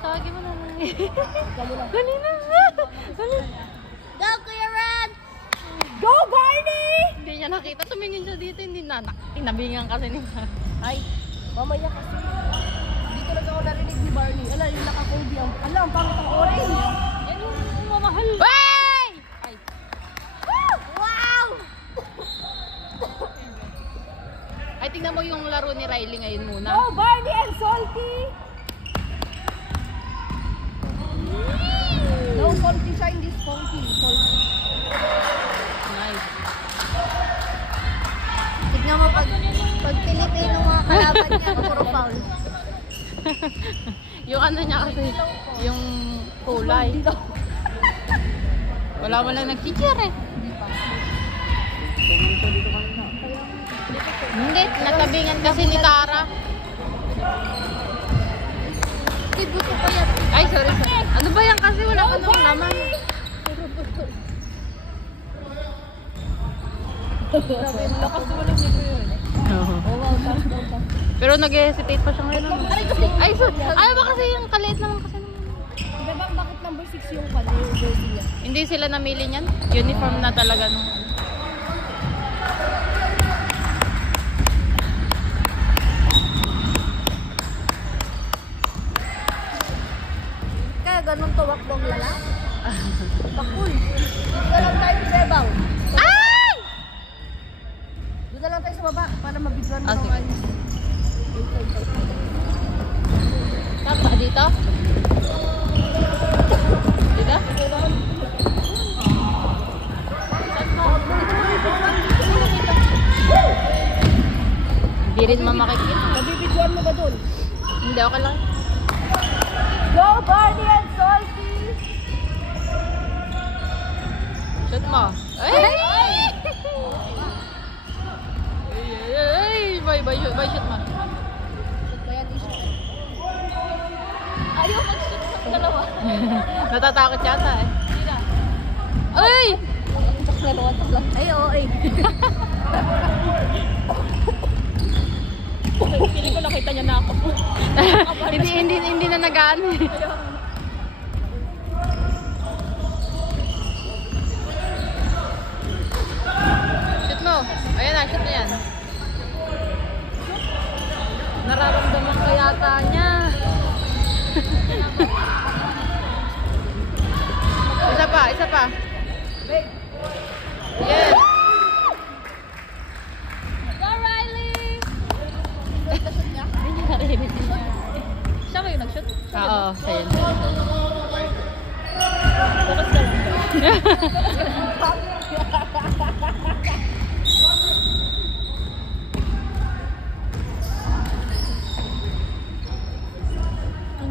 tawagin mo na. Dali na. Go, Kuya Ren! Go, Barney! Hindi niya nakita. Tumingin siya dito. Hindi na. Tinabingan kasi niya. Ay, mamaya kasi. Dito lang ako narinig ni Barney. Ala, yung naka-cody ang... Ala, ang pangit ang orange. Yan yung mamahal. Wey! Ay. Wow! Ay, tingnan mo yung laro ni Riley ngayon muna. Go, Barney and Salty! No salty siya, hindi salty. Salty. Nice. Tignan mo pag Pilipino mga kalaban niya, puro foul. Yung ano niya kasi, yung kulay. Wala mo lang nag-teacher eh. Hindi, natabingan kasi ni Tara. Ay, buto pa yan. Ay, sorry. Ano ba yan kasi wala ka nang laman. Grabe, lakas naman ang nito yun. Oh, wow, taas. Pero nag-hesitate pa siya ngayon. Ay, ayaw ba kasi yung kaliit naman kasi naman. Diba, bakit number 6 yung pala yung jersey niya? Hindi sila namili niyan. Uniform na talaga nung. Kaya ganun tuwak bang lala? Bakul. Dito lang tayo sa Bebang. Ay! Doon na lang tayo sa baba para mabidwan mo Ah, ng sige. alis. Tama dito? Dito? Hindi rin mamakikita. Nabibidwan mo ba doon? Hindi, okay lang. Go, Barney and Salty! Shoot mo. Ay! Ay! Bye, shoot mo. Kaya di siya. Ayaw mag-shoot sa dalawa. Natatakot yata eh. Ay! Ay, oo eh. Pili ko nakita niya na ako. hindi na nagaan eh. Shoot mo. Ayan na, shoot na yan. Nararamdaman ka yata niya. Isa pa. Yes. Go, Riley! Hindi niya narinig niya. Siya kayo nag-shoot? Oo, siya yun. Focus ka lang.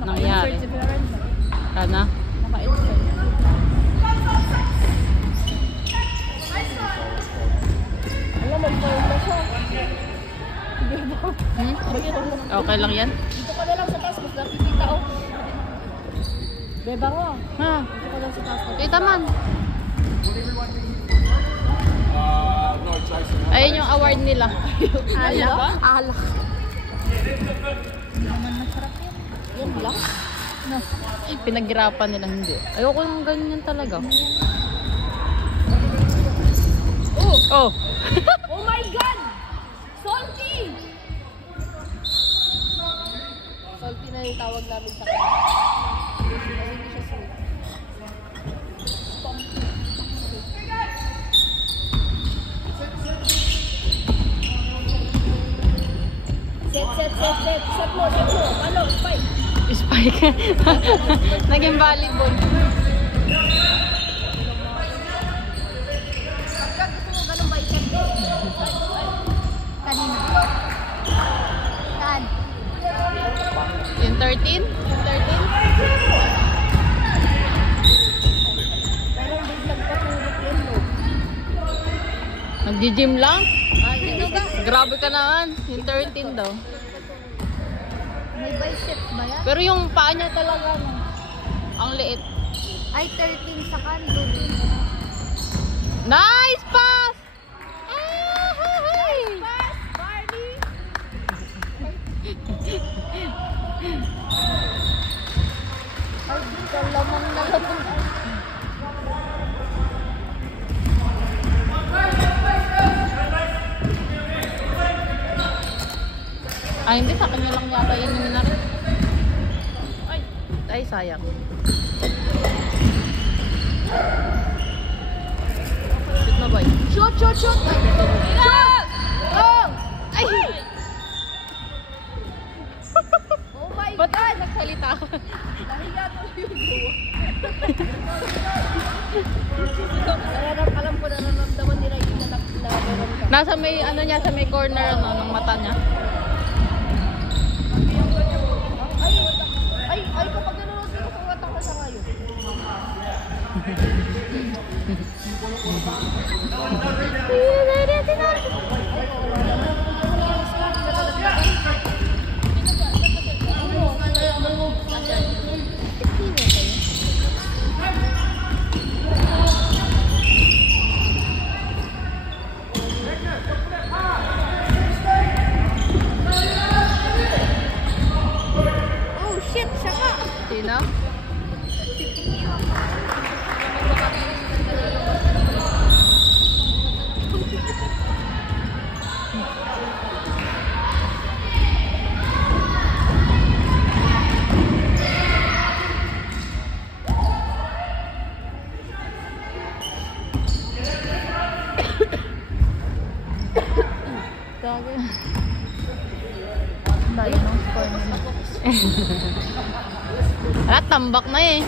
Nangyari. Sana. Alam, may phone na siya. Okay lang yan? Dito ka na lang sa taas, mas nakikita oh. Bebang oh. Ha? Dito ka lang sa taas. Kita man. Ayun yung award nila. Alak? Alak. Naman masarap yan. Yan lang. Pinaghirapan nila, hindi. Ayoko yung ganyan talaga. Oh! Oh my God! Salty! Salty na yung tawag namin sa kanya. Kasi hindi siya sweet. Set. Set mo. Ano? Spike. Spike. Naging volleyball. Pagka gusto mo ganun ba i-set mo? Kanina. Saan? Yung 13? Yung 13? Pero hindi nagpatulog yun, no? Nag-gym lang? Sino ba? Grabe ka naman. Yung 13 daw. May bicep ba yan? Pero yung paa niya talaga, no, ang liit. Ay, 13 sa kanto. Nice pass! Ay! Pass, Barney! Ay, hindi. Sa kanya lang yata yun yung minarin. Ay, sayang. Shoot na ba? Shoot! Shoot! Shoot! Shoot! Oh! Ay! Oh my Ba't God! nagsalita ako? Nahiya tuloy yung buwa. Alam ko, nararamdaman ni Ray na naroon ka. Nasa may, ano niya, sa may corner, ano, ng mata niya. Ay, kapag nanonood ko sa mata ko sa ngayon. Oh shit, saka. Sino? Dagi. Layo ng score na. Tambak na eh.